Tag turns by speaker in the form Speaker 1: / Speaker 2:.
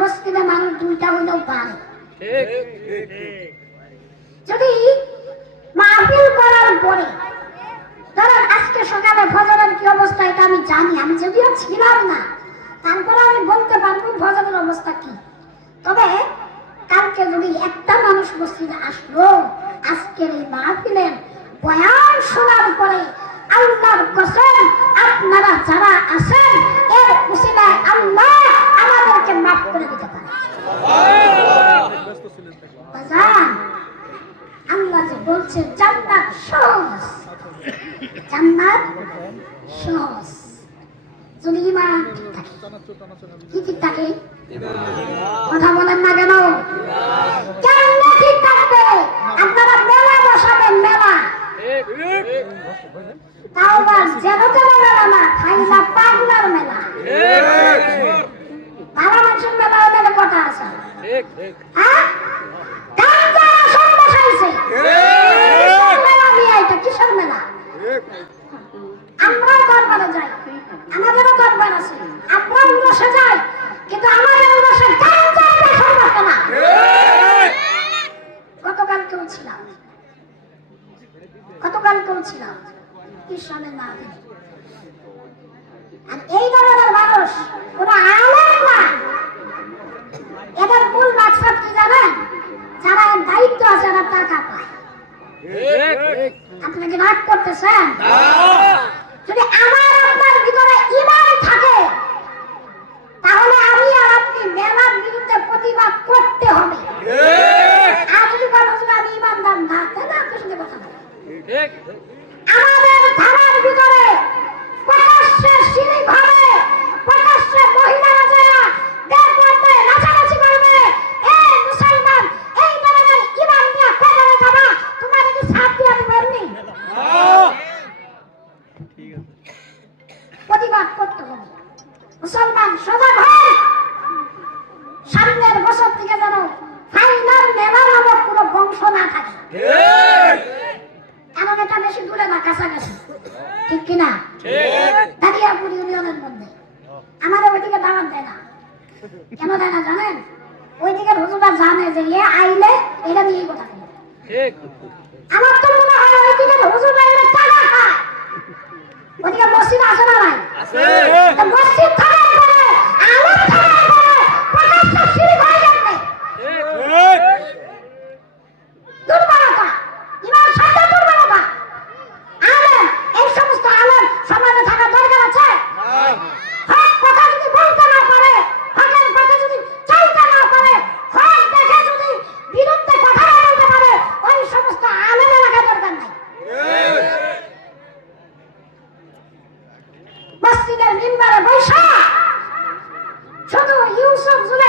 Speaker 1: মসজিদে মানুষ দুইটা হইলেও পায় যদি মাহফিল করার পরে ধরেন আজকে সকালে ফজরের কি অবস্থা এটা আমি জানি আমি যদিও ছিলাম না তারপরে আমি বলতে পারব ফজরের অবস্থা কি? তবে কালকে যদি একটা মানুষ মসজিদে আসলো আজকের এই মাহফিলের বয়ান শোনার পরে আল্লাহর কসম, আপনারা যারা আছেন, এর উসিলায় আল্লাহ আমাদেরকে মাফ করে দিতে পারে। আল্লাহ যে বলছে, জান্নাত সহজ। জান্নাত সহজ। যদি ইমান ঠিক থাকে, কি ঠিক থাকে? কথা বলেন না কেন ঠিক থাকবে আপনারা মেলা বসাবেন মেলা যেন তেন মেলা না খাইলা পাগলার মেলা। ভালো মানুষের মেলা ওদের কথা আছে। হ্যাঁ? কার যারা সব বসাইছে কিসের মেলা নিয়ে এটা? কিসের মেলা? আমরাও দরবারে যাই আমাদেরও দরবার আছে। আমরাও উরসে যাই কিন্তু আমাদের উরসে গান যায় না সম্ভব না। গতকাল কেউ ছিলাম। গতকাল কেউ ছিলাম। ঈশ্বরের না আর এই ধরনের মানুষ কোনো আলেম না। এদের মূল মাকসাদ কি জানেন? যারা দায়িত্ব আছে এরা টাকা পায়। আপনি কি রাগ করতেছেন? যদি আমার আপনার ভিতরে ইমান থাকে তাহলে আমি আর আপনি মেলার বিরুদ্ধে প্রতিবাদ করতে হবে। আমি ইমানদার না তাহলে আপনার সঙ্গে কথা বলব। আমাদের ধারার ভিতরে প্রকাশ্যে সিঁড়ি ঘরে প্রকাশ্যে মহিলারা যারা বেপর্দে নাচানাচি করবে এই মুসলমান এই ধরনের ইমান নিয়ে কবরে যাবা তোমার কি সাথ দিয়ে আমি বলনি প্রতিবাদ করতে হবে মুসলমান সজাগ হন সামনের বছর থেকে যেন ফাইনাল মেলা নামক কোনো বংশ না থাকে। কারণ এটা বেশি দূরে না কাছাকাছি। ঠিক কিনা? দাদিয়াপুর ইউনিয়নের মধ্যে। আমাদের ওইদিকে দাওয়াত দেয় না। কেন দেয় না জানেন? ওইদিকে হুজুরা জানে যে এ আইলে এটা নিয়েই কথা আমার তো মনে হয় ওইদিকে হুজুরা এলে টাকা খায় ওইদিকে মসজিদ আছে না নাই? তো মসজিদ সব ঝুলে